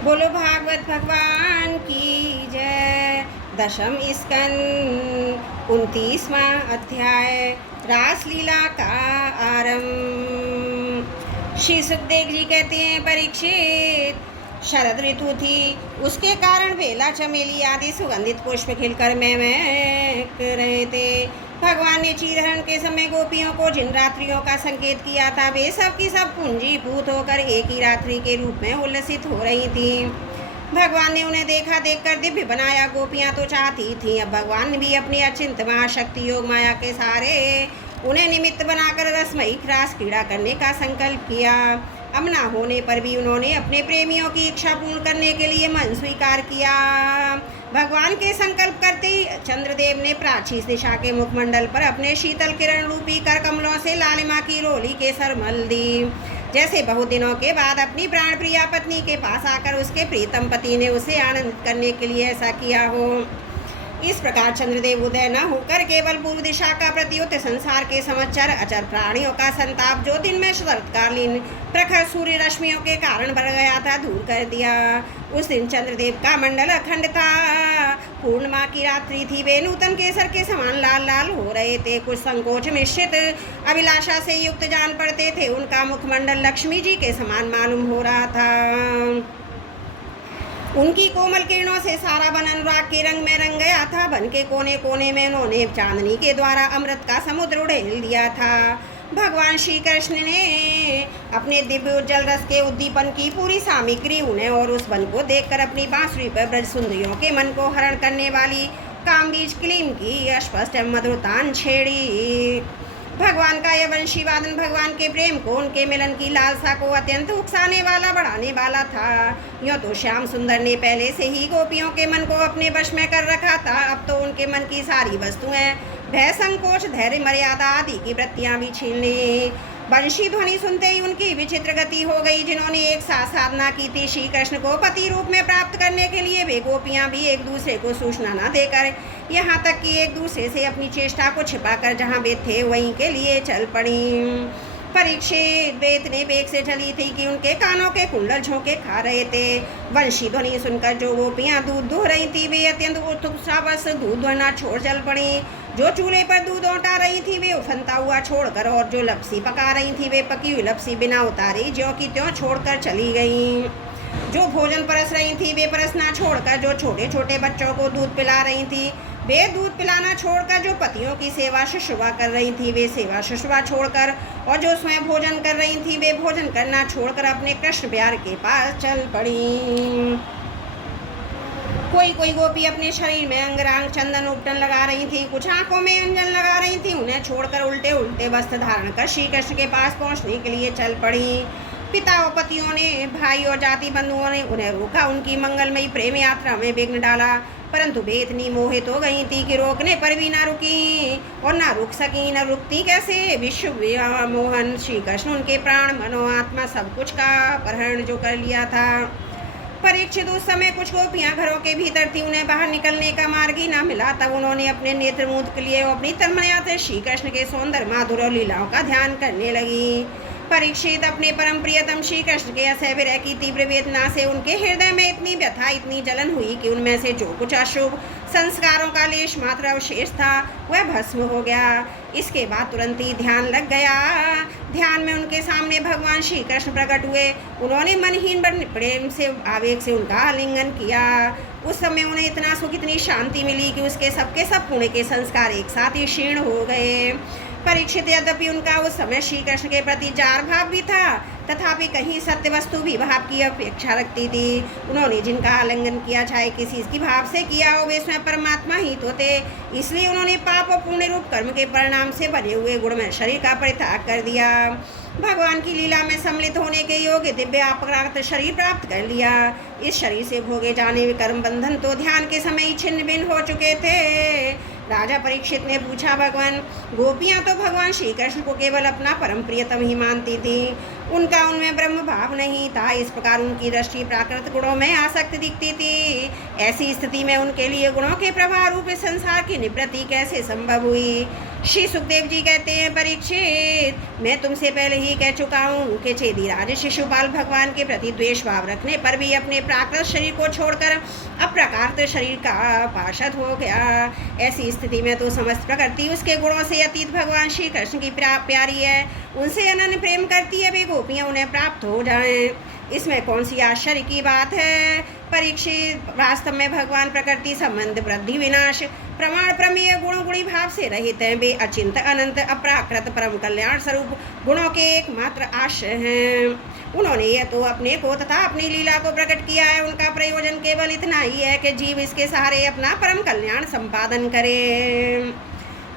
बोलो भागवत भगवान की जय। दशम स्कंद 29वां अध्याय रासलीला का आरंभ। श्री सुखदेव जी कहते हैं, परीक्षित, शरद ऋतु थी, उसके कारण बेला चमेली आदि सुगंधित पुष्प खिलकर महक रहे थे। भगवान ने चीरहरण के समय गोपियों को जिन रात्रियों का संकेत किया था, वे सब की सब पूंजीभूत होकर एक ही रात्रि के रूप में उल्लसित हो रही थी। भगवान ने उन्हें देखा देखकर दिव्य बनाया। गोपियां तो चाहती थीं अब भगवान भी अपनी अचिंत महाशक्ति योग माया के सहारे उन्हें निमित्त बनाकर रसमयी रास क्रीड़ा करने का संकल्प किया। अब न होने पर भी उन्होंने अपने प्रेमियों की इच्छा पूर्ण करने के लिए मन स्वीकार किया। भगवान के संकल्प करते ही चंद्रदेव ने प्राची दिशा के मुखमंडल पर अपने शीतल किरण रूपी कर कमलों से लालिमा की रोली केसर मल दी, जैसे बहुत दिनों के बाद अपनी प्राण प्रिया पत्नी के पास आकर उसके प्रीतम पति ने उसे आनंदित करने के लिए ऐसा किया हो। इस प्रकार चंद्रदेव उदय न होकर केवल पूर्व दिशा का प्रत्युत संसार के समचर अचर प्राणियों का संताप, जो दिन में शरतकालीन प्रखर सूर्य रश्मियों के कारण बढ़ गया था, दूर कर दिया। उस दिन चंद्रदेव का मंडल अखंड था। पूर्णिमा की रात्रि थी। वे नूतन केसर के समान लाल लाल हो रहे थे। कुछ संकोच मिश्रित अभिलाषा से युक्त जान पड़ते थे। उनका मुखमंडल लक्ष्मी जी के समान मालूम हो रहा था। उनकी कोमल किरणों से सारा वन अनुराग के रंग में रंग गया था। वन के कोने कोने में उन्होंने चांदनी के द्वारा अमृत का समुद्र उड़ेल दिया था। भगवान श्री कृष्ण ने अपने दिव्य उज्जवल रस के उद्दीपन की पूरी सामग्री उन्हें और उस वन को देखकर अपनी बांसुरी पर ब्रज सुंदरियों के मन को हरण करने वाली कामबीज क्लीम की अस्पष्ट मधुर तान छेड़ी। भगवान का यह वंशी वादन भगवान के प्रेम को, उनके मिलन की लालसा को अत्यंत उकसाने वाला, बढ़ाने वाला था। यूँ तो श्याम सुंदर ने पहले से ही गोपियों के मन को अपने वश में कर रखा था। अब तो उनके मन की सारी वस्तुएं भय, संकोच, धैर्य, मर्यादा आदि की वृत्तियां भी छीन ली। वंशी ध्वनि सुनते ही उनकी विचित्र गति हो गई। जिन्होंने एक साथ साधना की थी श्री कृष्ण को पति रूप में प्राप्त करने के लिए, वे गोपियां भी एक दूसरे को सूचना न देकर, यहाँ तक कि एक दूसरे से अपनी चेष्टा को छिपाकर जहाँ वे थे वहीं के लिए चल पड़ी। परीक्षित, वे इतने वेग से चली थी कि उनके कानों के कुंडल झोंके खा रहे थे। वंशी ध्वनि सुनकर जो गोपियां दूध दुह रही थी, वे अत्यंत उत्साहवश दूध दुहना छोड़ चल पड़ी। जो चूल्हे पर दूध औटा रही थी, वे उफनता हुआ छोड़कर, और जो लपसी पका रही थी, वे पकी हुई लपसी बिना उतारे ज्यों की त्यों छोड़कर चली गईं। जो भोजन परस रही थी, वे परसना छोड़कर जो छोटे छोटे बच्चों को दूध पिला रही थी, वे दूध पिलाना छोड़कर जो पतियों की सेवा शुश्रूषा कर रही थी, वे सेवा शुश्रूषा छोड़कर, और जो स्वयं भोजन कर रही थी, वे भोजन करना छोड़कर अपने कृष्ण प्यार के पास चल पड़ी। कोई कोई गोपी अपने शरीर में अंगरांग चंदन उपटन लगा रही थी, कुछ आंखों में अंजन लगा रही थी। उन्हें छोड़कर उल्टे उल्टे वस्त्र धारण कर श्री कृष्ण के पास पहुंचने के लिए चल पड़ी। पिता और पतियों ने, भाई और जाति बंधुओं ने उन्हें रोका, उनकी मंगलमयी प्रेम यात्रा में विघ्न डाला, परंतु वे इतनी मोहित हो गई थी कि रोकने पर भी ना रुकी और ना रुक सकी। न रुकती कैसे? विश्व मोहन श्री कृष्ण उनके प्राण, मनो, आत्मा सब कुछ का अपहरण जो कर लिया था। परीक्षित, उस समय कुछ गोपियां घरों के भीतर थी। उन्हें बाहर निकलने का मार्ग ही न मिला। तब उन्होंने अपने नेत्र मूंद के लिए अपनी तन्मयता से श्री कृष्ण के सौंदर्य, माधुर्य और लीलाओं का ध्यान करने लगी। परीक्षित, अपने परम प्रियतम श्री कृष्ण के असह विरह की तीव्र वेदना से उनके हृदय में इतनी व्यथा, इतनी जलन हुई कि उनमें से जो कुछ अशुभ संस्कारों का लेश मात्र अवशेष था, वह भस्म हो गया। इसके बाद तुरंत ही ध्यान लग गया। ध्यान में उनके सामने भगवान श्री कृष्ण प्रकट हुए। उन्होंने मनहीन प्रेम से, आवेग से उनका आलिंगन किया। उस समय उन्हें इतना सुख, इतनी शांति मिली कि उसके सबके सब पुण्य के संस्कार एक साथ ही क्षीण हो गए। परीक्षित, यद्यपि उनका उस समय श्री कृष्ण के प्रति जार भाव भी था, तथापि कहीं सत्य वस्तु भी भाव की अपेक्षा रखती थी। उन्होंने जिनका आलिंगन किया, चाहे किसी की भाव से किया हो, वे स्वयं परमात्मा ही तो थे। इसलिए उन्होंने पाप और पुण्य रूप कर्म के परिणाम से बने हुए गुणमय शरीर का परित्याग कर दिया। भगवान की लीला में सम्मिलित होने के योग्य दिव्य अपराक्त शरीर प्राप्त कर लिया। इस शरीर से भोगे जाने हुए कर्म बंधन तो ध्यान के समय ही छिन्न भिन्न हो चुके थे। राजा परीक्षित ने पूछा, भगवान, गोपियां तो भगवान श्री कृष्ण को केवल अपना परम प्रियतम ही मानती थी, उनका उनमें ब्रह्म भाव नहीं था। इस प्रकार उनकी दृष्टि प्राकृत गुणों में आसक्त दिखती थी। ऐसी स्थिति में उनके लिए गुणों के प्रभाव रूप संसार की निवृत्ति कैसे संभव हुई? श्री सुखदेव जी कहते हैं, परीक्षित, मैं तुमसे पहले ही कह चुका हूँ कि चेदीराज शिशुपाल भगवान के प्रति द्वेष भाव रखने पर भी अपने प्राकृत शरीर को छोड़कर अप्राकृत शरीर का पार्षद हो गया। ऐसी स्थिति में तो समस्त प्रकृति उसके गुणों से अतीत भगवान श्री कृष्ण की प्यारी है, उनसे अनन्य प्रेम करती है, वे गोपियाँ उन्हें प्राप्त हो जाएं। इसमें कौन सी आश्चर्य की बात है? परीक्षित, वास्तव में भगवान प्रकृति संबंध वृद्धि विनाश प्रमाण प्रमेय गुण गुणी भाव से रहित हैं। वे अचिंत अनंत अप्राकृत परम कल्याण स्वरूप गुणों के एकमात्र आश्रय हैं। उन्होंने यह तो अपने को तथा अपनी लीला को प्रकट किया है। उनका प्रयोजन केवल इतना ही है कि जीव इसके सहारे अपना परम कल्याण संपादन करे।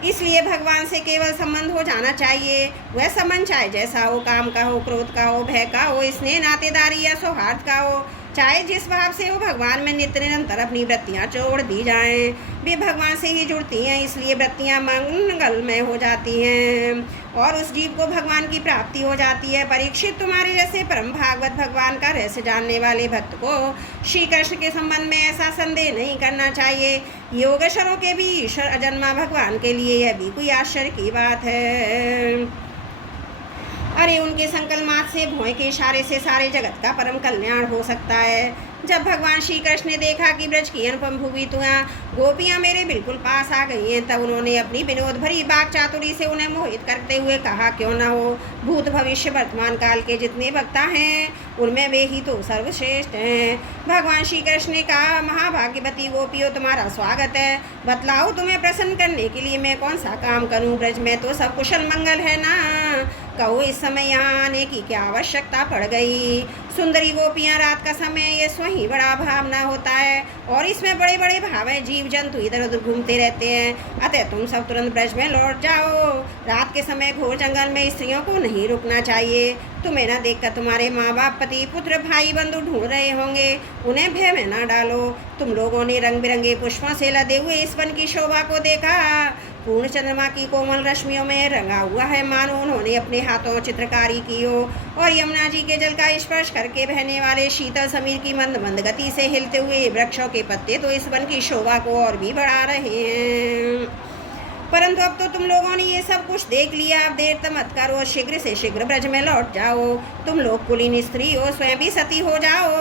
इसलिए भगवान से केवल संबंध हो जाना चाहिए। वह संबंध चाहे जैसा हो, काम का हो, क्रोध का हो, भय का हो, स्नेह नातेदारी या सौहार्द का हो, चाहे जिस भाव से हो, भगवान में नित्य निरंतर अपनी वृत्तियाँ जोड़ दी जाएं। वे भगवान से ही जुड़ती हैं, इसलिए वृत्तियाँ मंगलमय हो जाती हैं और उस जीव को भगवान की प्राप्ति हो जाती है। परीक्षित, तुम्हारे जैसे परम भागवत भगवान का रहस्य जानने वाले भक्त को श्री कृष्ण के संबंध में ऐसा संदेह नहीं करना चाहिए। योगेश्वरों के भी ईश्वर अजन्मा भगवान के लिए यह भी कोई आश्चर्य की बात है। अरे उनके संकल्प मात्र से भौं के इशारे से सारे जगत का परम कल्याण हो सकता है। जब भगवान श्री कृष्ण ने देखा कि ब्रज की अनुपम भूमितुआं गोपियाँ मेरे बिल्कुल पास आ गई हैं, तब उन्होंने अपनी विनोद भरी बाग चातुरी से उन्हें मोहित करते हुए कहा, क्यों न हो, भूत भविष्य वर्तमान काल के जितने वक्ता हैं उनमें वे ही तो सर्वश्रेष्ठ हैं। भगवान श्री कृष्ण ने कहा, महाभाग्यवती गोपियों, तुम्हारा स्वागत है। बतलाओ, तुम्हें प्रसन्न करने के लिए मैं कौन सा काम करूं? ब्रज में तो सब कुशल मंगल है ना? कहो, इस समय यहाँ आने की क्या आवश्यकता पड़ गई? सुंदरी गोपियाँ, रात का समय ये स्वयं बड़ा भावना होता है और इसमें बड़े बड़े भाव हैं। जीव जंतु इधर उधर घूमते रहते हैं, अतः तुम सब तुरंत ब्रज में लौट जाओ। रात के समय घोर जंगल में स्त्रियों को नहीं रुकना चाहिए। तुम्हें न देखकर तुम्हारे माँ बाप, पति, पुत्र, भाई बंधु ढूंढ रहे होंगे, उन्हें भय में न डालो। तुम लोगों ने रंग बिरंगे पुष्पों से लदे हुए इस वन की शोभा को देखा। पूर्ण चंद्रमा की कोमल रश्मियों में रंगा हुआ है, मानो उन्होंने अपने हाथों चित्रकारी की हो और यमुना जी के जल का स्पर्श करके बहने वाले शीतल समीर की मंद मंद गति से हिलते हुए वृक्षों के पत्ते तो इस वन की शोभा को और भी बढ़ा रहे हैं। परंतु अब तो तुम लोगों ने ये सब कुछ देख लिया, अब देर तो मत करो, शीघ्र से शीघ्र ब्रज में लौट जाओ। तुम लोग कुलीन स्त्री हो, स्वयं भी सती हो जाओ,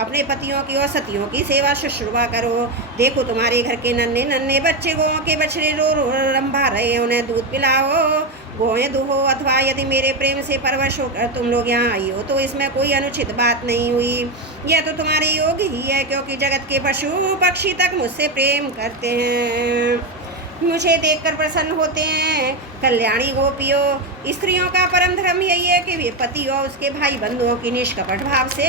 अपने पतियों की और सतियों की सेवा शुश्रूषा करो। देखो, तुम्हारे घर के नन्हे नन्हे बच्चे गौं के बछड़े रो रो रंभा रहे, उन्हें दूध पिलाओ, गोएं दुहो। अथवा यदि मेरे प्रेम से परवश होकर तुम लोग यहाँ आई हो तो इसमें कोई अनुचित बात नहीं हुई। यह तो तुम्हारे योग ही है, क्योंकि जगत के पशु पक्षी तक मुझसे प्रेम करते हैं, मुझे देखकर प्रसन्न होते हैं। कल्याणी गोपियों, स्त्रियों का परम धर्म यही है कि वे पति और उसके भाई बंधुओं की निष्कपट भाव से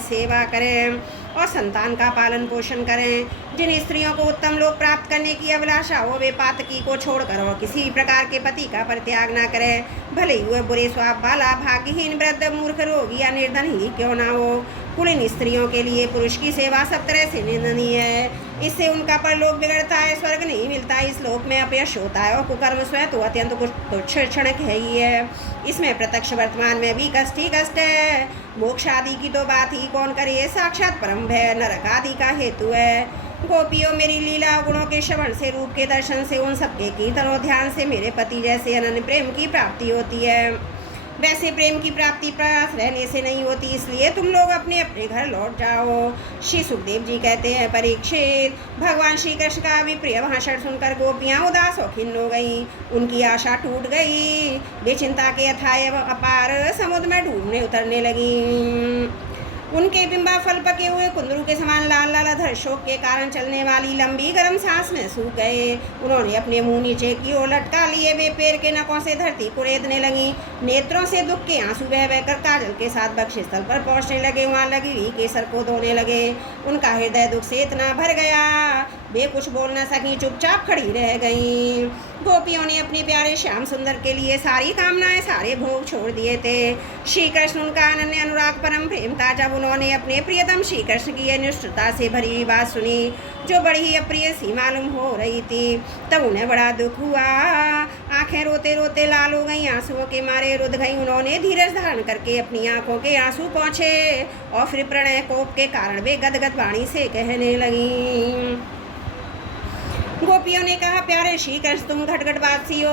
सेवा करें और संतान का पालन पोषण करें। जिन स्त्रियों को उत्तम लोक प्राप्त करने की अभिलाषा हो, वे पातकी को छोड़कर और किसी प्रकार के पति का परित्याग न करें, भले ही वह बुरे स्वभाव वाला, भाग्यहीन, वृद्ध, मूर्ख, रोगी या निर्धन ही क्यों ना हो। कुलीन स्त्रियों के लिए पुरुष की सेवा सब तरह से निंदनीय है। इससे उनका परलोक बिगड़ता है, स्वर्ग नहीं मिलता, इस लोक में अपयश होता है और कुकर्म स्वयं तो अत्यंत तुच्छ क्षणिक है ही है। इसमें प्रत्यक्ष वर्तमान में भी कष्ट ही कष्ट है। मोक्ष आदि की तो बात ही कौन करे, साक्षात परम भय नरक आदि का हेतु है। गोपियों, मेरी लीला गुणों के श्रवण से, रूप के दर्शन से, उन सबके कीर्तन और ध्यान से मेरे पति जैसे अनन्य प्रेम की प्राप्ति होती है। वैसे प्रेम की प्राप्ति पास रहने से नहीं होती, इसलिए तुम लोग अपने अपने घर लौट जाओ। श्री सुखदेव जी कहते हैं, परीक्षित, भगवान श्री कृष्ण का विप्रिय भाषण सुनकर गोपियाँ उदास और खिन्न हो गई, उनकी आशा टूट गई। वे चिंता के अथाह अपार समुद्र में डूबने उतरने लगी। उनके बिंबा फल पके हुए कुंदरू के समान लाल लाल अधर शोक के कारण चलने वाली लंबी गर्म सांस में सूख गए। उन्होंने अपने मुंह नीचे की ओर लटका लिए, वे पैर के नकों से धरती कुरेदने लगी। नेत्रों से दुख के आंसू बह बहकर काजल के साथ बक्षस्थल पर पहुंचने लगे, वहाँ लगी हुई केसर को धोने लगे। उनका हृदय दुख से इतना भर गया, वे कुछ बोल न सकी, चुपचाप खड़ी रह गईं। गोपियों ने अपने प्यारे श्याम सुंदर के लिए सारी कामनाएं, सारे भोग छोड़ दिए थे। श्री कृष्ण उनका अनन्य अनुराग परम प्रेम था। जब उन्होंने अपने प्रियतम श्री कृष्ण की निष्ठुरता से भरी हुई बात सुनी, जो बड़ी ही अप्रिय सी मालूम हो रही थी, तब उन्हें बड़ा दुख हुआ। आंखें रोते रोते लाल हो गईं, आंसुओं के मारे रुध गईं। उन्होंने धीरज धारण करके अपनी आंखों के आंसू पोंछे और फिर प्रणय कोप के कारण वे गदगद वाणी से कहने लगीं, गोपियों ने कहा, प्यारे श्री कृष्ण, तुम घटघटवासी हो,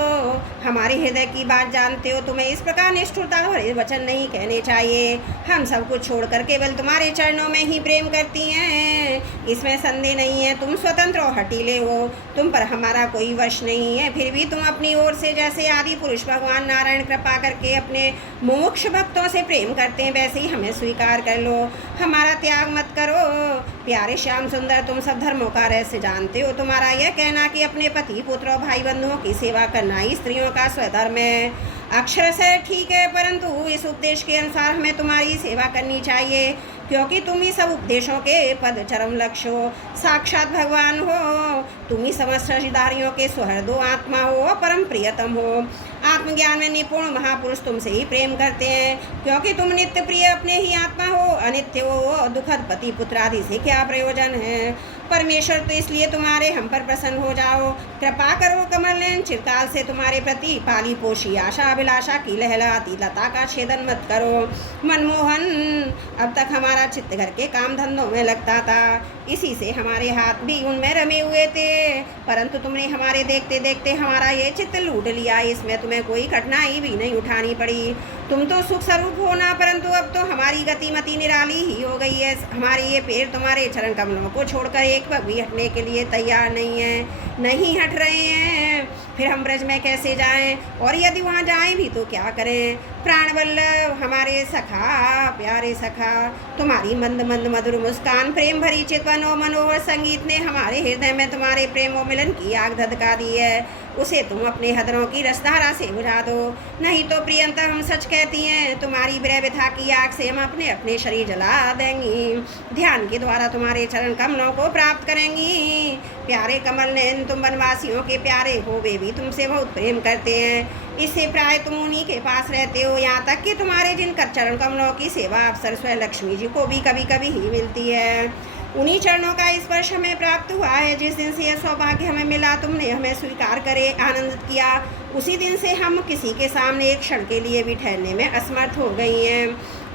हमारे हृदय की बात जानते हो, तुम्हें इस प्रकार निष्ठुरता भरे वचन नहीं कहने चाहिए। हम सब कुछ छोड़कर केवल तुम्हारे चरणों में ही प्रेम करती हैं, इसमें संदेह नहीं है। तुम स्वतंत्र और हठीले हो, तुम पर हमारा कोई वश नहीं है। फिर भी तुम अपनी ओर से जैसे आदि पुरुष भगवान नारायण कृपा करके अपने मुमुक्ष भक्तों से प्रेम करते हैं, वैसे ही हमें स्वीकार कर लो, हमारा त्याग मत करो। प्यारे श्याम सुंदर, तुम सब धर्मों का रहस्य जानते हो। तुम्हारा यह कहना कि अपने पति, पुत्र और भाई बंधुओं की सेवा करना ही स्त्रियों का स्वधर्म है, अक्षरशः ठीक है, परंतु इस उपदेश के अनुसार हमें तुम्हारी सेवा करनी चाहिए, क्योंकि तुम ही सब उपदेशों के पद चरम लक्ष्य हो, साक्षात भगवान हो। तुम ही समस्त शशिधारियों के सुहृदो आत्मा हो, परम प्रियतम हो। आत्मज्ञान में निपुण महापुरुष तुमसे ही प्रेम करते हैं, क्योंकि तुम नित्य प्रिय अपने ही आत्मा हो, अनित्य हो, दुखद पति पुत्र आदि से क्या प्रयोजन है। परमेश्वर, तो इसलिए तुम्हारे हम पर प्रसन्न हो जाओ, कृपा करो कमल नयन, चिरकाल से तुम्हारे प्रति पाली पोषी आशा अभिलाषा की लहलाती लता का छेदन मत करो। मनमोहन, अब तक हमारा चित्त घर के काम धंधों में लगता था, इसी से हमारे हाथ भी उनमें रमे हुए थे, परंतु तुमने हमारे देखते देखते हमारा ये चित्त लूट लिया, इसमें तुम्हें कोई कठिनाई भी नहीं उठानी पड़ी। तुम तो सुख स्वरूप हो ना, परंतु अब तो हमारी गतिमति निराली ही हो गई है। हमारे ये पैर तुम्हारे चरण कमलों को छोड़कर एक पग भी हटने के लिए तैयार नहीं है, नहीं हट रहे हैं। फिर हम ब्रज में कैसे जाएं, और यदि वहाँ जाएं भी तो क्या करें। प्राणवल्लभ, हमारे सखा, प्यारे सखा, तुम्हारी मंद मंद मधुर मुस्कान, प्रेम भरी चितवन और मनोहर संगीत ने हमारे हृदय में तुम्हारे प्रेम और मिलन की आग धधका दी है, उसे तुम अपने हदरों की रसधारा से बुझा दो। नहीं तो प्रियंता, हम सच कहती हैं, तुम्हारी विरह व्यथा की आग से हम अपने अपने शरीर जला देंगी, ध्यान के द्वारा तुम्हारे चरण कमलों को प्राप्त करेंगी। प्यारे कमल नयन, तुम वनवासियों के प्यारे हो, वे भी तुमसे बहुत प्रेम करते हैं, इससे प्राय तुम उन्हीं के पास रहते हो, यहाँ तक कि तुम्हारे जिन चरण कमलों की सेवा अवसर स्वयं लक्ष्मी जी को भी कभी कभी ही मिलती है। उन्हीं चरणों का स्पर्श हमें प्राप्त हुआ है। जिस दिन से यह सौभाग्य हमें मिला, तुमने हमें स्वीकार करे आनंदित किया, उसी दिन से हम किसी के सामने एक क्षण के लिए भी ठहरने में असमर्थ हो गई हैं।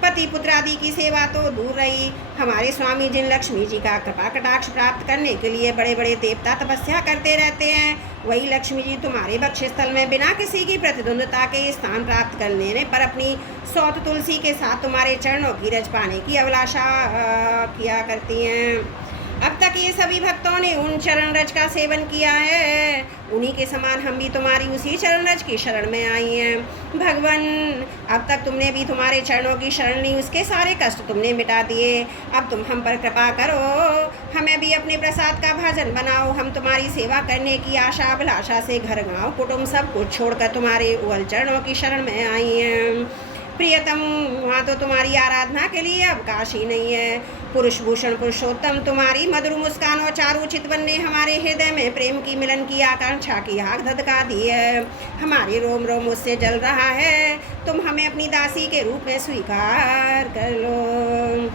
पति पुत्र आदि की सेवा तो दूर रही, हमारे स्वामी जिन लक्ष्मी जी का कृपा कटाक्ष प्राप्त करने के लिए बड़े बड़े देवता तपस्या करते रहते हैं, वही लक्ष्मी जी तुम्हारे बक्षस्थल में बिना किसी की प्रतिद्वंदता के स्थान प्राप्त करने पर अपनी सौत तुलसी के साथ तुम्हारे चरणों की रज पाने की अभिलाषा किया करती हैं। अब तक ये सभी भक्तों ने उन चरण रज का सेवन किया है, उन्हीं के समान हम भी तुम्हारी उसी चरण रज की शरण में आई हैं। भगवान, अब तक तुमने भी तुम्हारे चरणों की शरण ली, उसके सारे कष्ट तुमने मिटा दिए, अब तुम हम पर कृपा करो, हमें भी अपने प्रसाद का भाजन बनाओ। हम तुम्हारी सेवा करने की आशा अभिलाषा से घर गाँव कुटुंब सब कुछ छोड़कर तुम्हारे उगल चरणों की शरण में आई हैं। प्रियतम, वहाँ तो तुम्हारी आराधना के लिए अवकाश ही नहीं है। पुरुष भूषण पुरुषोत्तम, तुम्हारी मधुर मुस्कान और चारु चितवन ने हमारे हृदय में प्रेम की मिलन की आकांक्षा की आग धधका दी है, हमारे रोम रोम उससे जल रहा है। तुम हमें अपनी दासी के रूप में स्वीकार कर लो,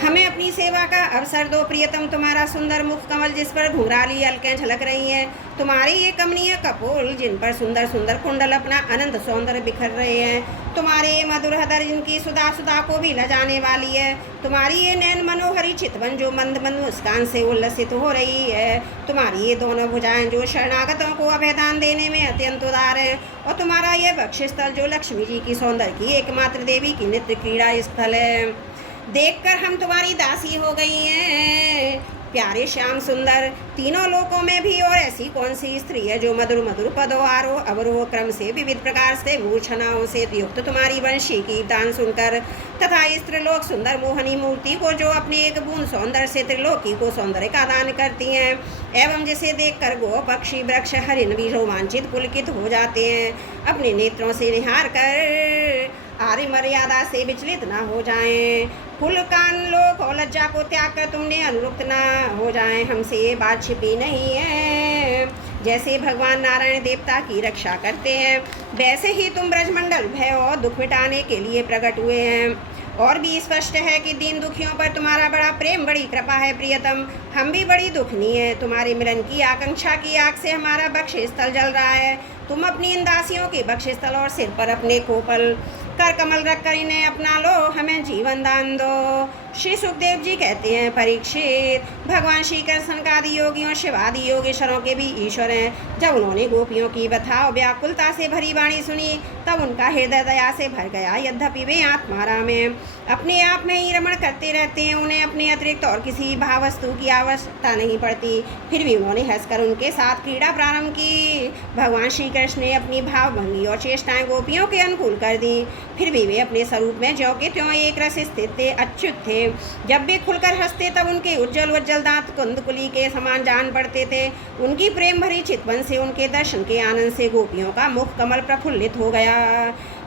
हमें अपनी सेवा का अवसर दो। प्रियतम, तुम्हारा सुंदर मुख कमल जिस पर घुंघराली अलकें झलक रही हैं, तुम्हारी ये कमनीय कपोल जिन पर सुंदर सुंदर कुंडल अपना अनंत सौंदर्य बिखर रहे हैं, तुम्हारे ये मधुर हृदय जिनकी सुधा सुधा को भी लजाने वाली है, तुम्हारी ये नैन मनोहरी चितवन जो मंद मंद मुस्कान से उल्लसित हो रही है, तुम्हारी ये दोनों भुजाएं जो शरणागतों को अभयदान देने में अत्यंत उदार है, और तुम्हारा ये बक्षस्थल जो लक्ष्मी जी की सौंदर्य की एकमात्र देवी की नित्य क्रीड़ा स्थल है। देखकर हम तुम्हारी दासी हो गई हैं। प्यारे श्याम सुंदर, तीनों लोकों में भी और ऐसी कौन सी स्त्री है जो मधुर मधुर पदों आरोह अवरोह क्रम से विविध प्रकार से मूर्छनाओं से युक्त तुम्हारी वंशी की दान सुनकर तथा इस त्रिलोक सुंदर मोहनी मूर्ति को जो अपने एक बूंद सौंदर्य से त्रिलोकी को सौंदर्य का दान करती हैं, एवं जिसे देखकर गो पक्षी वृक्ष हरिण भी रोमांचित पुलकित हो जाते हैं, अपने नेत्रों से निहार कर आर्य मर्यादा से विचलित ना हो जाएं, फुल कान लोक और लज्जा को त्याग कर तुमने अनुरुक्त ना हो जाएं। हमसे ये बात छिपी नहीं है, जैसे भगवान नारायण देवता की रक्षा करते हैं, वैसे ही तुम ब्रजमंडल भय और दुख मिटाने के लिए प्रकट हुए हैं। और भी स्पष्ट है कि दीन दुखियों पर तुम्हारा बड़ा प्रेम, बड़ी कृपा है। प्रियतम, हम भी बड़ी दुखनी है, तुम्हारे मिलन की आकांक्षा की आग से हमारा बक्ष स्थल जल रहा है। तुम अपनी इन दासियों के बक्ष स्थल और सिर पर अपने कोपल कर कमल रख कर इन्हें अपना लो, हमें जीवन दान दो। श्री सुखदेव जी कहते हैं, परीक्षित, भगवान श्री कृष्ण का आदि योगियों शिवादि योगेश्वरों के भी ईश्वर हैं। जब उन्होंने गोपियों की बथाओ व्याकुलता से भरी वाणी सुनी, तब उनका हृदय दया से भर गया। यद्यपि वे आत्माराम हैं, अपने आप में ही रमण करते रहते हैं, उन्हें अपने अतिरिक्त और किसी भाव वस्तु की आवश्यकता नहीं पड़ती, फिर भी उन्होंने हंसकर उनके साथ क्रीड़ा प्रारंभ की। भगवान श्री कृष्ण ने अपनी भावभंगी और चेष्टाएं गोपियों के अनुकूल कर दी, फिर भी वे अपने स्वरूप में ज्यों के त्यों एक रस स्थित थे, अच्युत थे। जब वे खुलकर हंसते तब उनके उज्जवल दांत कुंदकुली के समान जान पड़ते थे। उनकी प्रेम भरी चितवन से, उनके दर्शन के आनंद से गोपियों का मुख कमल प्रफुल्लित हो गया।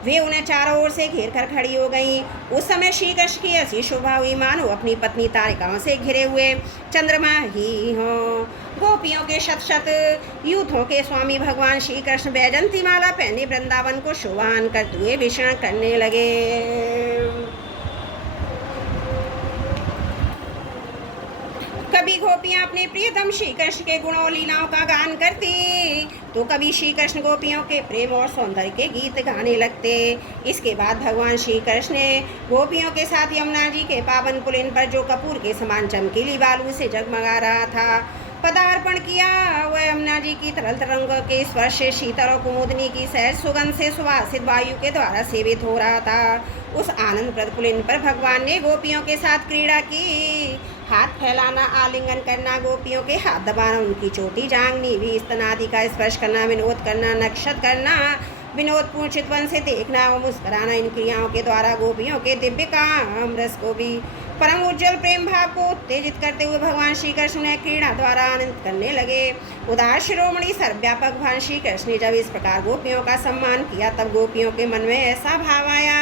वे उन्हें चारों ओर से घेर कर खड़ी हो गईं। उस समय श्री कृष्ण की ऐसी शोभा हुई मानो अपनी पत्नी तारिकाओं से घिरे हुए चंद्रमा ही हों। गोपियों के शत शत यूथों के स्वामी भगवान श्री कृष्ण वैजंती माला पहने वृंदावन को शोभान करते हुए विचरण करने लगे। कभी गोपियां अपने प्रियतम श्री कृष्ण के गुणों और लीलाओं का गान करती, तो कभी श्री कृष्ण गोपियों के प्रेम और सौंदर्य के गीत गाने लगते। इसके बाद भगवान श्री कृष्ण ने गोपियों के साथ यमुना जी के पावन पुलिन पर, जो कपूर के समान चमकीली बालू से जगमगा रहा था, पदार्पण किया। वह यमुना जी की तरल तरंगों के स्पर्श से शीतल और कुमुदनी की सहज सुगंध से सुवासित वायु के द्वारा सेवित हो रहा था। उस आनंद प्रद पुलिन पर भगवान ने गोपियों के साथ क्रीड़ा की। हाथ फैलाना, आलिंगन करना, गोपियों के हाथ दबाना, उनकी चोटी जांघनी भी स्तन आदि का स्पर्श करना, विनोद करना, नक्षत करना, विनोदपूर्ण चितवन से देखना व मुस्कुराना, इन क्रियाओं के द्वारा गोपियों के दिव्य काम रस को भी परम उज्जवल प्रेम भाव को उत्तेजित करते हुए भगवान श्री कृष्ण ने क्रीड़ा द्वारा आनंद करने लगे। उदार शिरोमणि सर्वव्यापक भगवान श्री कृष्ण ने जब इस प्रकार गोपियों का सम्मान किया, तब गोपियों के मन में ऐसा भाव आया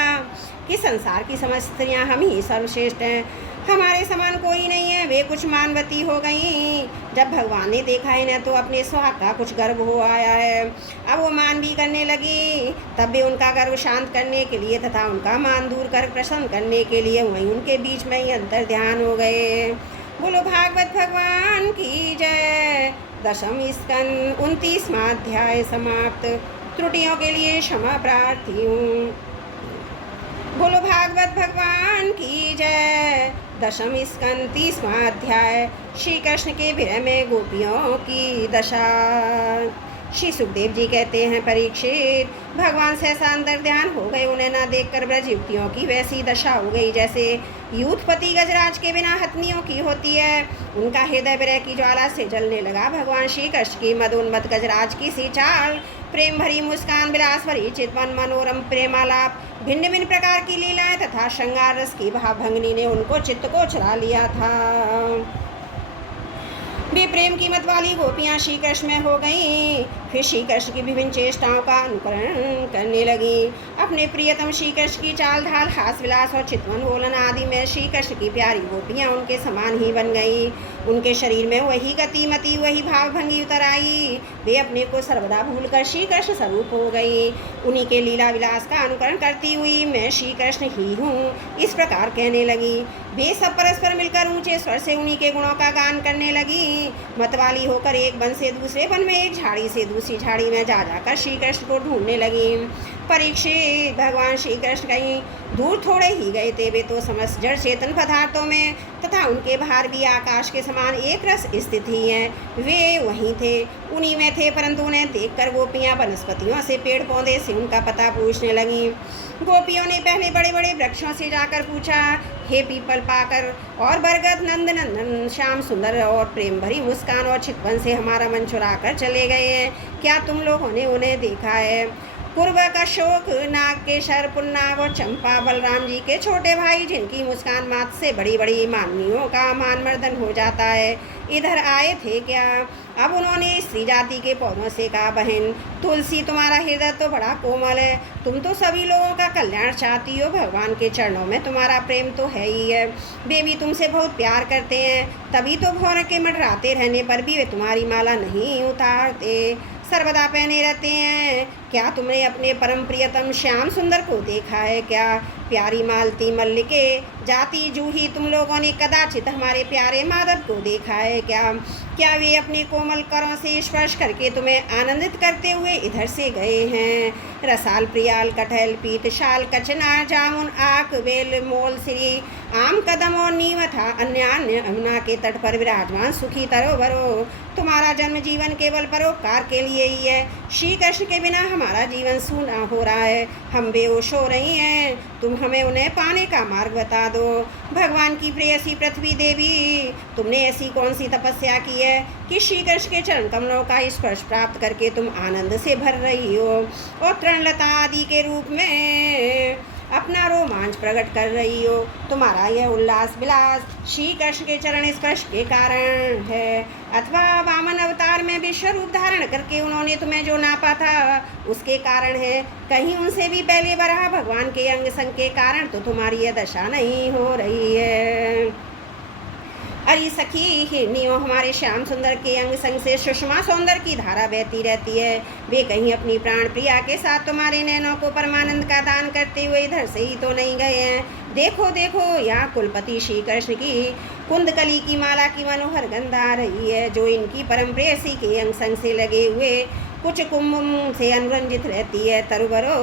कि संसार की समस्त स्त्रियां हम ही सर्वश्रेष्ठ हैं, हमारे समान कोई नहीं है। वे कुछ मानवती हो गईं। जब भगवान ने देखा इन्हें तो अपने सुहाग का कुछ गर्व हो आया है। अब वो मान भी करने लगी। तब भी उनका गर्व शांत करने के लिए तथा उनका मान दूर कर प्रसन्न करने के लिए वहीं उनके बीच में ही अंतर ध्यान हो गए। बोलो भागवत भगवान की जय। दशम स्कंद 29वां अध्याय समाप्त। त्रुटियों के लिए क्षमा प्रार्थी हूँ। बोलो भागवत भगवान की जय। दशम स्कंद 30वां अध्याय। श्री कृष्ण के विरह में गोपियों की दशा। श्री सुखदेव जी कहते हैं, परीक्षित, भगवान सहसा अंतर ध्यान हो गए। उन्हें न देखकर ब्रज युवतियों की वैसी दशा हो गई जैसे यूथपति गजराज के बिना हथनियों की होती है। उनका हृदय विरह की ज्वाला से जलने लगा। भगवान श्री कृष्ण की मदोन्मत्त गजराज की सी चाल, प्रेम भरी मुस्कान, विलास भरी चितवन, मनोरम प्रेमालाप, भिन्न भिन्न प्रकार की लीलाएं तथा श्रृंगार रस की भावभंगिनी ने उनको चित्त को चुरा लिया था। वे प्रेम की मत वाली गोपियाँ श्री कृष्ण में हो गईं। फिर श्री कृष्ण की विभिन्न चेष्टाओं का अनुकरण करने लगी। अपने प्रियतम श्री कृष्ण की चाल ढाल, हास विलास और चितवन बोलन आदि में श्री कृष्ण की प्यारी गोपियाँ उनके समान ही बन गई। उनके शरीर में वही गति मति, वही भावभंगी उतर आई। वे अपने को सर्वदा भूलकर श्री कृष्ण स्वरूप हो गई। उन्हीं के लीला विलास का अनुकरण करती हुई मैं श्री कृष्ण ही हूँ, इस प्रकार कहने लगी। वे सब परस्पर मिलकर ऊंचे स्वर से उन्हीं के गुणों का गान करने लगी। मतवाली होकर एक वन से दूसरे वन में, एक झाड़ी से दूसरी झाड़ी में जा जाकर श्री कृष्ण को ढूंढने लगी। परीक्षित, भगवान श्री कृष्ण कहीं दूर थोड़े ही गए थे। वे तो समस्त जड़ चेतन पदार्थों में तथा उनके बाहर भी आकाश के समान एक रस स्थित ही हैं। वे वहीं थे, उन्हीं में थे, परंतु उन्हें देखकर गोपियाँ वनस्पतियों से, पेड़ पौधे से उनका पता पूछने लगीं। गोपियों ने पहले बड़े बड़े वृक्षों से जाकर पूछा, हे पीपल पाकर और बरगद, नंद नंदन, श्याम सुंदर और प्रेम भरी मुस्कान और चितवन से हमारा मन चुरा कर चले गए हैं, क्या तुम लोगों ने उन्हें देखा है? पूर्व का शोक, नागकेशर, पुन्नाग और चंपा, बलराम जी के छोटे भाई, जिनकी मुस्कान मात से बड़ी बड़ी माननियों का मानमर्दन हो जाता है, इधर आए थे क्या? अब उन्होंने स्त्री जाति के पौधों से कहा, बहन तुलसी, तुम्हारा हृदय तो बड़ा कोमल है, तुम तो सभी लोगों का कल्याण चाहती हो, भगवान के चरणों में तुम्हारा प्रेम तो है ही है। वे भी तुमसे बहुत प्यार करते हैं, तभी तो भौर के मंडराते रहने पर भी वे तुम्हारी माला नहीं उतारते, सर्वदा पहने रहते हैं। क्या तुमने अपने परम प्रियतम श्याम सुंदर को देखा है क्या? प्यारी मालती, मल्लिके, जाति, जूही, तुम लोगों ने कदाचित हमारे प्यारे माधव को देखा है क्या? क्या वे अपने कोमल करों से स्पर्श करके तुम्हें आनंदित करते हुए इधर से गए हैं? रसाल, प्रियाल, कटहल, पीत, शाल, कचना, जामुन, आक, बेल, मोल, श्री आम कदम और नीम था अन्य अन्य यमुना के तट पर विराजमान सुखी तरो भरो। तुम्हारा जन्म जीवन केवल परोपकार के लिए ही है। श्री कृष्ण के बिना हमारा जीवन सूना हो रहा है, हम बेहोश हो रही हैं, तुम हमें उन्हें पाने का मार्ग बता दो। भगवान की प्रेयसी पृथ्वी देवी, तुमने ऐसी कौन सी तपस्या की है कि श्री कृष्ण के चरण कमलों का स्पर्श प्राप्त करके तुम आनंद से भर रही हो और तृणलता आदि के रूप में अपना रोमांच प्रकट कर रही हो। तुम्हारा यह उल्लास विलास श्री कृष्ण के चरण स्पर्श के कारण है, अथवा वामन अवतार में विश्व रूप धारण करके उन्होंने तुम्हें जो नापा था उसके कारण है। कहीं उनसे भी पहले बरहा भगवान के अंग संग के कारण तो तुम्हारी यह दशा नहीं हो रही है। अरे सखी, हिरनियों हमारे श्याम सुंदर के अंग संग से सुषमा सौंदर्य की धारा बहती रहती है। वे कहीं अपनी प्राण प्रिया के साथ तुम्हारे नैनों को परमानंद का दान करते हुए इधर से ही तो नहीं गए हैं। देखो देखो, यहाँ कुलपति श्री कृष्ण की कुंदकली की माला की मनोहर गंध आ रही है, जो इनकी परम प्रेयसी के अंग संग से लगे हुए कुछ कुंभ से अनुरंजित रहती है। तरुवरो,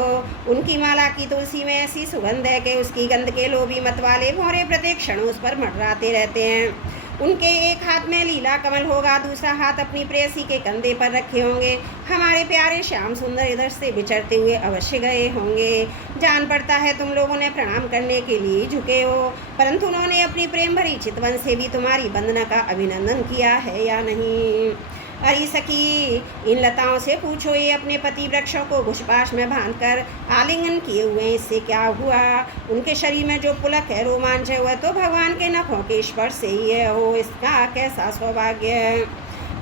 उनकी माला की तुलसी में ऐसी सुगंध है कि उसकी गंध के लोभी मत वाले भौरे प्रत्येक क्षण उस पर मंडराते रहते हैं। उनके एक हाथ में लीला कमल होगा, दूसरा हाथ अपनी प्रेयसी के कंधे पर रखे होंगे। हमारे प्यारे श्याम सुंदर इधर से विचरते हुए अवश्य गए होंगे। जान पड़ता है तुम लोग उन्हें प्रणाम करने के लिए झुके हो, परंतु उन्होंने अपनी प्रेम भरी चितवन से भी तुम्हारी वंदना का अभिनंदन किया है या नहीं। अरे सखी, इन लताओं से पूछो, ये अपने पति वृक्षों को घुसपाश में बांधकर आलिंगन किए हुए, इससे क्या हुआ? उनके शरीर में जो पुलक है, रोमांच है, वह तो भगवान के नखों के स्पर्श से ही है। हो, इसका कैसा सौभाग्य है।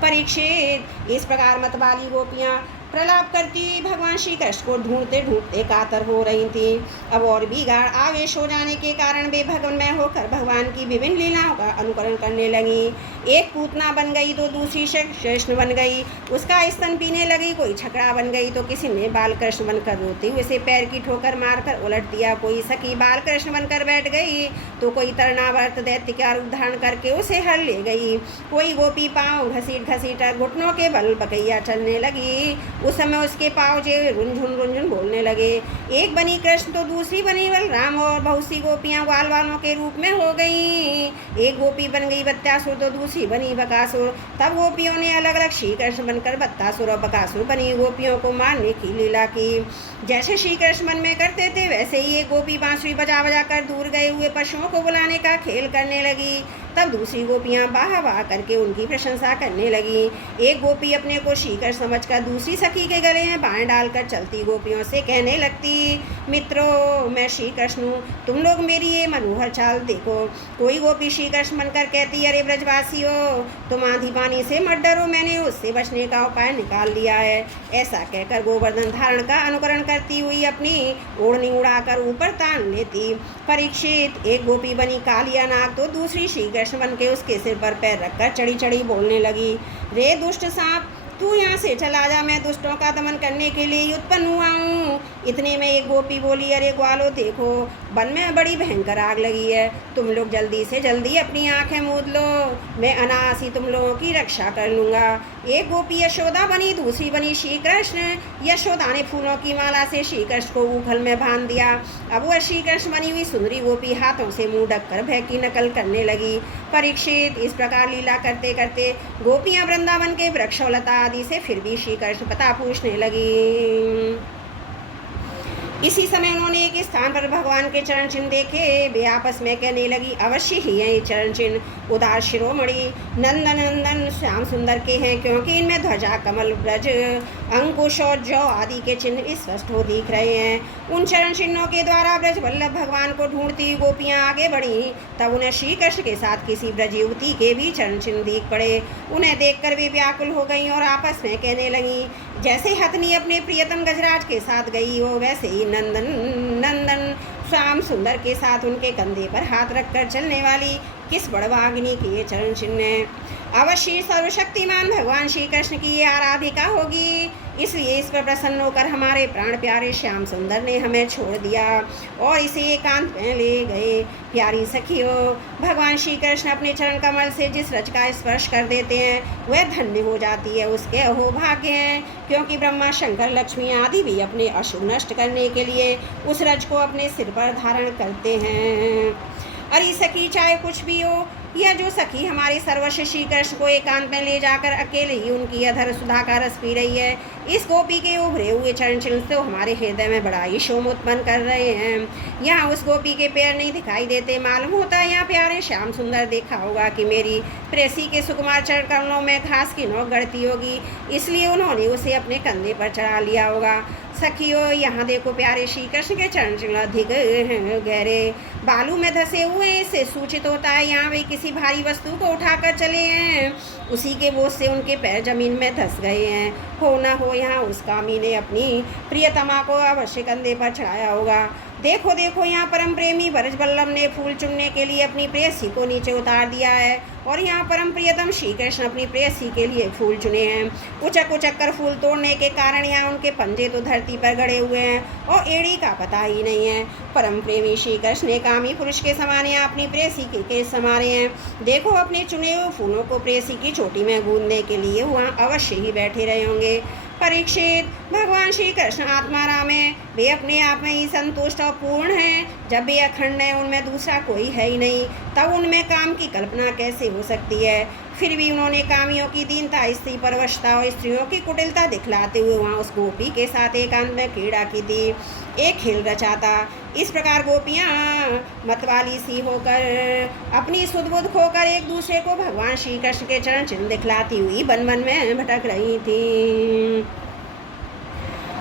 परीक्षित, इस प्रकार मतवाली गोपियाँ प्रलाप करती भगवान श्री कृष्ण को ढूंढते ढूंढते कातर हो रही थी। अब और भी गाढ़ आवेश हो जाने के कारण वे भगवन्मय होकर भगवान की विभिन्न लीलाओं का अनुकरण करने लगी। एक पूतना बन गई तो दूसरी कृष्ण बन गई, उसका स्तन पीने लगी, कोई छकड़ा बन गई तो किसी ने बाल कृष्ण बनकर रोते हुए से पैर की ठोकर मारकर उलट दिया, कोई सखी बाल कृष्ण बनकर बैठ गई तो कोई तरणावर्त दैत्य का रूप धारण करके उसे हर ले गई, कोई गोपी पाँव घसीट घसीट घुटनों के बल बकैया चलने लगी। उस समय उसके पाँव जे रुंझुन बोलने लगे। एक बनी कृष्ण तो दूसरी बनी बलराम, और बहुत सी गोपियाँ ग्वाल वालों के रूप में हो गईं। एक गोपी बन गई बत्तासुर तो दूसरी बनी बकासुर। तब गोपियों ने अलग अलग श्री कृष्ण बनकर बत्तासुर और बकासुर बनी गोपियों को मारने की लीला की। जैसे श्री कृष्ण मन में करते थे वैसे ही एक गोपी बांसुरी बजा बजा कर दूर गए हुए पशुओं को बुलाने का खेल करने लगी। तब दूसरी गोपियाँ बाह बाह करके उनकी प्रशंसा करने लगी। एक गोपी अपने को श्री कृष्ण समझकर दूसरी सखी के गले में बाण डालकर चलती गोपियों से कहने लगती, मित्रों, मैं श्री कृष्ण हूँ, तुम लोग मेरी ये मनोहर चाल देखो। कोई गोपी श्री कृष्ण बनकर कहती, अरे ब्रजवासियों, तुम आंधी पानी से मत डरो, मैंने उससे बचने का उपाय निकाल लिया है। ऐसा कहकर गोवर्धन धारण का अनुकरण करती हुई अपनी ओढ़नी उड़ाकर ऊपर तान लेती। परीक्षित, एक गोपी बनी कालिया नाग तो दूसरी श्री कृष्ण बन के उसके सिर पर पैर रखकर चढ़ी चढ़ी बोलने लगी, रे दुष्ट सांप, तू यहाँ से चला जा, मैं दुष्टों का दमन करने के लिए उत्पन्न हुआ हूँ। इतने में एक गोपी बोली, अरे ग्वालो देखो, वन में बड़ी भयंकर आग लगी है, तुम लोग जल्दी से जल्दी अपनी आंखें मूंद लो, मैं अनायास ही तुम लोगों की रक्षा कर लूँगा। एक गोपी यशोदा बनी, दूसरी बनी श्री कृष्ण। यशोदा ने फूलों की माला से श्री कृष्ण को ऊखल में बांध दिया। अब वह श्री कृष्ण बनी हुई सुंदरी गोपी हाथों से मुँह ढककर भय की नकल करने लगी। परीक्षित, इस प्रकार लीला करते करते गोपियाँ वृंदावन के वृक्ष और लता आदि से फिर भी श्री कृष्ण पता पूछने लगी। इसी समय उन्होंने एक स्थान पर भगवान के चरण चिन्ह देखे। वे आपस में कहने लगी, अवश्य ही है ये चरण चिन्ह उदार शिरोमणि नंदन नंदन श्याम सुंदर के हैं, क्योंकि इनमें ध्वजा, कमल, ब्रज, अंकुश और जौ आदि के चिन्ह स्पष्ट हो दिख रहे हैं। उन चरण चिन्हों के द्वारा ब्रज वल्लभ भगवान को ढूंढती गोपियाँ आगे बढ़ी। तब उन्हें श्री कृष्ण के साथ किसी ब्रज युवती के भी चरण चिन्ह दिख पड़े। उन्हें देखकर वे व्याकुल हो गईं और आपस में कहने लगीं, जैसे हथनी अपने प्रियतम गजराज के साथ गई हो, वैसे ही नंदन नंदन श्याम सुंदर के साथ उनके कंधे पर हाथ रखकर चलने वाली किस बड़वाग्नि के ये चरण चिन्ह है। अवश्य सर्वशक्तिमान भगवान श्री कृष्ण की ये आराधिका होगी, इसलिए इस पर प्रसन्न होकर हमारे प्राण प्यारे श्याम सुंदर ने हमें छोड़ दिया और इसे एकांत में ले गए। प्यारी सखियों, भगवान श्री कृष्ण अपने चरण कमल से जिस रज का स्पर्श कर देते हैं वह धन्य हो जाती है, उसके अहो भाग्य हैं, क्योंकि ब्रह्मा, शंकर, लक्ष्मी आदि भी अपने अशुभ नष्ट करने के लिए उस रज को अपने सिर पर धारण करते हैं। अरे सखी चाहे कुछ भी हो, यह जो सखी हमारे सर्वस्व श्री कृष्ण को एकांत में ले जाकर अकेले ही उनकी अधर सुधा का रस पी रही है, इस गोपी के उभरे हुए चरण चिन्ह तो हमारे हृदय में बड़ा ही शोम उत्पन्न कर रहे हैं। यहाँ उस गोपी के पैर नहीं दिखाई देते, मालूम होता है यहाँ प्यारे श्याम सुंदर देखा होगा कि मेरी प्रेसी के सुकुमार चरण कमलों में घास की नोक गढ़ती होगी, इसलिए उन्होंने उसे अपने कंधे पर चढ़ा लिया होगा। सखियों यहाँ देखो प्यारे श्री कृष्ण के चरण चिन्ह अधिक गहरे बालू में धसे हुए, इससे सूचित होता है यहाँ वे किसी भारी वस्तु को उठाकर चले हैं, उसी के बोझ से उनके पैर जमीन में धस गए हैं। हो न हो यहाँ उस कामी ने अपनी प्रियतमा को अवश्य कंधे पर चढ़ाया होगा। देखो देखो यहाँ परम प्रेमी ब्रज वल्लभ ने फूल चुनने के लिए अपनी प्रेयसी को नीचे उतार दिया है, और यहाँ परम प्रियतम श्री कृष्ण अपनी प्रेयसी के लिए फूल चुने हैं। उचक उचक कर फूल तोड़ने के कारण यहाँ उनके पंजे तो धरती पर गड़े हुए हैं और एड़ी का पता ही नहीं है। परम प्रेमी श्री कृष्ण ने कामी पुरुष के समान यहाँ अपनी प्रेयसी के केस संवारे हैं। देखो अपने चुने हुए फूलों को प्रेयसी की चोटी में गूंदने के लिए वहाँ अवश्य ही बैठे रहे होंगे। परीक्षित, भगवान श्री कृष्ण आत्मा राम है, वे अपने आप में ही संतुष्ट और पूर्ण हैं। जब वे अखंड हैं, उनमें दूसरा कोई है ही नहीं, तब उनमें काम की कल्पना कैसे हो सकती है। फिर भी उन्होंने कामियों की दीनता, स्त्री परवशता और स्त्रियों की कुटिलता दिखलाते हुए वहाँ उस गोपी के साथ एकांत में क्रीड़ा की थी, एक खेल रचा था। इस प्रकार गोपियाँ मतवाली सी होकर, अपनी सुध बुध खोकर एक दूसरे को भगवान श्री कृष्ण के चरण चिन्ह दिखलाती हुई वन वन में भटक रही थी।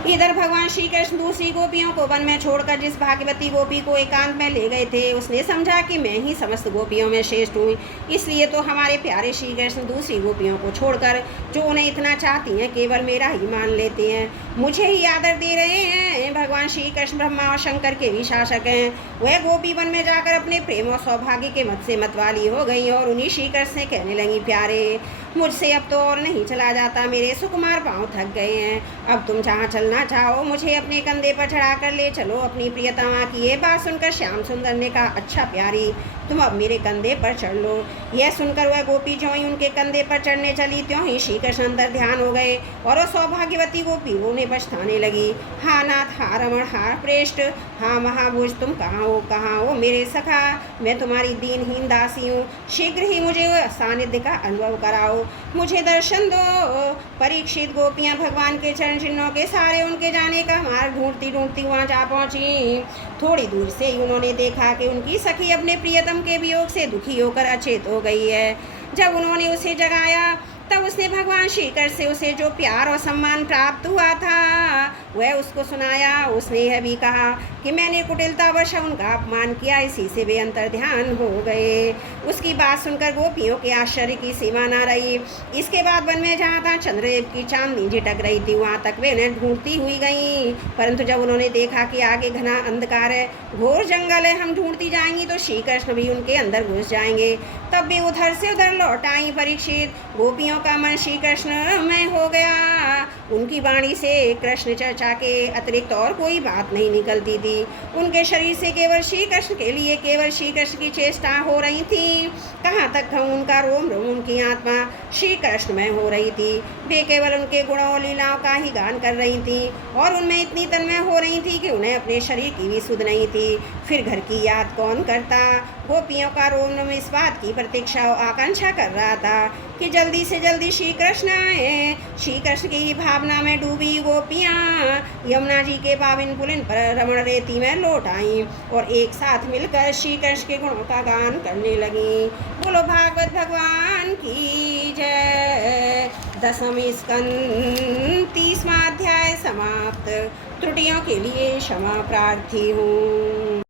इधर भगवान श्री कृष्ण दूसरी गोपियों को वन में छोड़कर जिस भाग्यवती गोपी को एकांत में ले गए थे, उसने समझा कि मैं ही समस्त गोपियों में श्रेष्ठ हूँ, इसलिए तो हमारे प्यारे श्री कृष्ण दूसरी गोपियों को छोड़कर, जो उन्हें इतना चाहती हैं, केवल मेरा ही मान लेते हैं, मुझे ही आदर दे रहे हैं। भगवान श्री कृष्ण ब्रह्मा और शंकर के भी शासक हैं। वह गोपी वन में जाकर अपने प्रेम और सौभाग्य के मत से मतवाली हो गई और उन्हीं श्री कृष्ण से कहने लगी, प्यारे मुझसे अब तो और नहीं चला जाता, मेरे सुकुमार पाँव थक गए हैं, अब तुम जहाँ चलना चाहो मुझे अपने कंधे पर चढ़ा कर ले चलो अपनी प्रियतमा की। ये बात सुनकर श्याम सुंदर ने कहा, अच्छा प्यारी, तुम अब मेरे कंधे पर चढ़ लो। यह सुनकर वह गोपी ज्यों ही उनके कंधे पर चढ़ने चली, त्यों ही श्री कृष्ण अंदर ध्यान हो गए और वह सौभाग्यवती गोपी रोने पछताने लगी। हा नाथ, हा रमण, हा प्रेष्ठ, हा महाभुज, तुम कहाँ हो मेरे सखा, मैं तुम्हारी दीनहीन दासी हूँ, शीघ्र ही मुझे सानिध्य का अनुभव कराओ, मुझे दर्शन दो। परीक्षित, गोपियाँ भगवान के चरण चिन्हों के सारे उनके जाने का मार्ग ढूंढती ढूंढती वहाँ जा पहुँची। थोड़ी दूर से ही उन्होंने देखा कि उनकी सखी अपने प्रियतम के वियोग से दुखी होकर अचेत हो गई है। जब उन्होंने उसे जगाया, तब उसने भगवान श्री कृष्ण से उसे जो प्यार और सम्मान प्राप्त हुआ था वह उसको सुनाया। उसने यह भी कहा कि मैंने कुटिलतावश उनका अपमान किया, इसी से वे अंतर ध्यान हो गए। उसकी बात सुनकर गोपियों के आश्चर्य की सीमा न रही। इसके बाद वन में जहाँ तहाँ चंद्रदेव की चांदनी झिटक रही थी, वहाँ तक वे न ढूंढती हुई गईं, परंतु जब उन्होंने देखा कि आगे घना अंधकार है, घोर जंगल है, हम ढूंढती जाएंगी तो श्री कृष्ण भी उनके अंदर घुस जाएंगे, तब वे उधर से उधर लौट आई। परीक्षित, गोपियों का मन श्री कृष्ण में हो गया। उनकी वाणी से कृष्ण चर्चा के अतिरिक्त और कोई बात नहीं निकलती थी। उनके शरीर से केवल श्री कृष्ण के लिए केवल श्री कृष्ण की चेष्टा हो रही थी। कहाँ तक उनका रोम रोम, उनकी आत्मा श्री कृष्ण में हो रही थी। वे केवल उनके गुणों और लीलाओं का ही गान कर रही थी और उनमें इतनी तन्मय हो रही थी कि उन्हें अपने शरीर की भी सुध नहीं थी। फिर घर की याद कौन करता। गोपियों का रोम रोम इस बात की प्रतीक्षा और आकांक्षा कर रहा था कि जल्दी से जल्दी श्री कृष्ण आए। श्री कृष्ण की ही भावना में डूबी गोपियाँ यमुना जी के पावन पुलिन पर रमण रेती में लौट आईं और एक साथ मिलकर श्री कृष्ण के गुणों का गान करने लगीं। बोलो भागवत भगवान की जय। 10वां स्कंद 30वां अध्याय समाप्त। त्रुटियों के लिए क्षमा प्रार्थी हूँ।